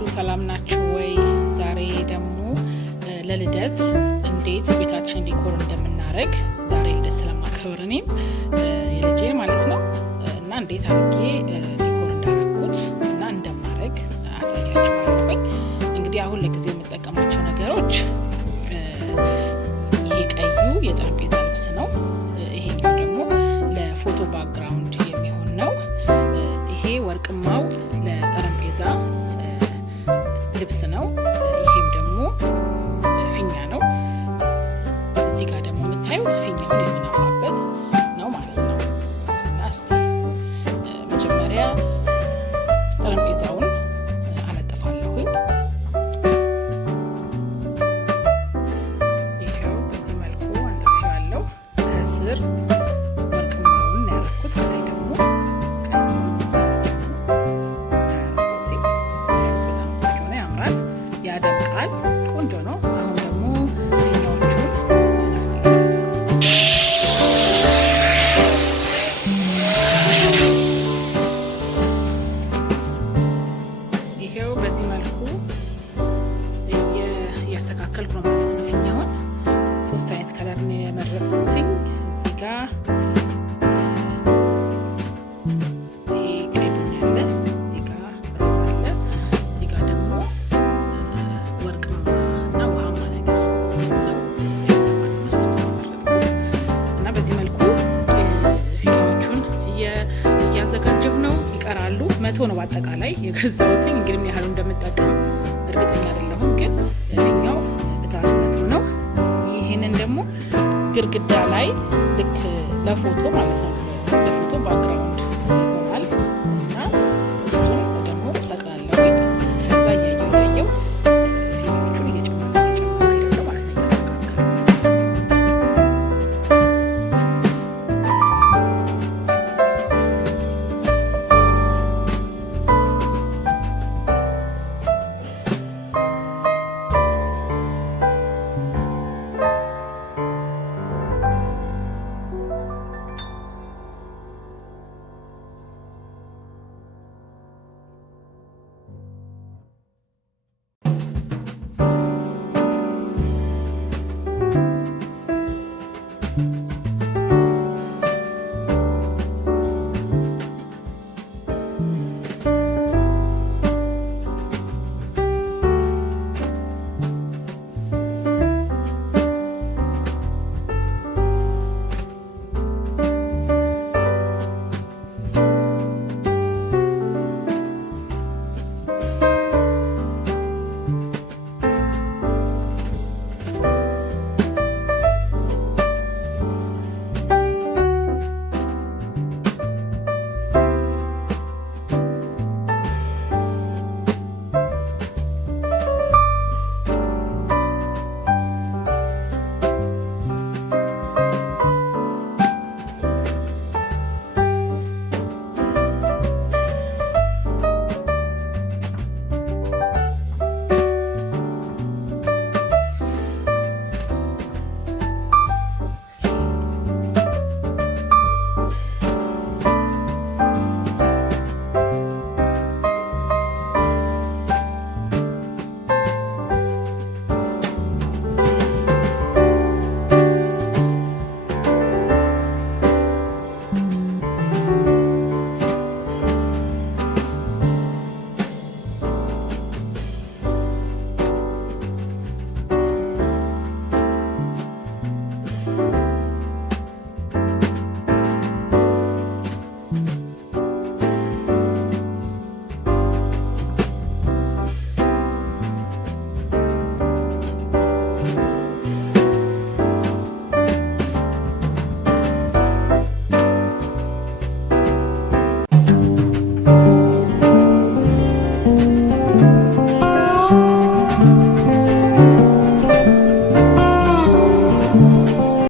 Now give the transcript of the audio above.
ናችሁ? ሰላም ናችሁ ወይ? ዛሬ ደግሞ ለልደት እንዴት ቤታችን ዲኮር እንደምናደርግ ዛሬ ልደት ስለማከብር እኔም የልጄ ማለት ነው እና እንዴት አድርጌ ዲኮር እንዳደረኩት እና እንደማደርግ አሳያችኋለሁ። እንግዲህ አሁን ለጊዜው የምጠቀማቸው ነገሮች ይሄ ቀዩ የጠረንጴዛ ልብስ ነው። ይሄኛው ደግሞ ለፎቶ ባክግራውንድ የሚሆን ነው። ይሄ ወርቅማው ለጠረንጴዛ ልብስ ነው። ይሄም ደግሞ ፊኛ ነው። እዚህ ጋር ደግሞ የምታዩት ፊኛውን የምነፋበት ነው ማለት ነው። እና እስቲ መጀመሪያ ጠረንጴዛውን አነጥፋለሁኝ። ይሄው በዚህ መልኩ አንጥፌዋለሁ። ከስር ወርቅማውን ያደረኩት ላይ ደግሞ ያደምቃል። ቆንጆ ነው። አሁን ደግሞ ፊኛዎቹን ይሄው በዚህ መልኩ እያስተካከልኩ ነው ማለት ነው። ፊኛውን 3 አይነት ከለር ነው የመረጥኩት። እዚህ ጋር እያዘጋጀሁ ነው። ይቀራሉ 100 ነው በአጠቃላይ የገዛሁት። እንግዲህ ያህሉ እንደምጠቀም እርግጠኛ አይደለሁም፣ ግን ፊኛው ብዛት 100 ነው። ይሄንን ደግሞ ግድግዳ ላይ ልክ ለፎቶ ማለት ነው ለፎቶ ባክግራውንድ ይሆናል እና እሱን ደግሞ ሰቅላለሁ። ከዛ እያየው ፊኛዎቹን እየጨመርኩ ማለት ነው እያስተካከልኩ።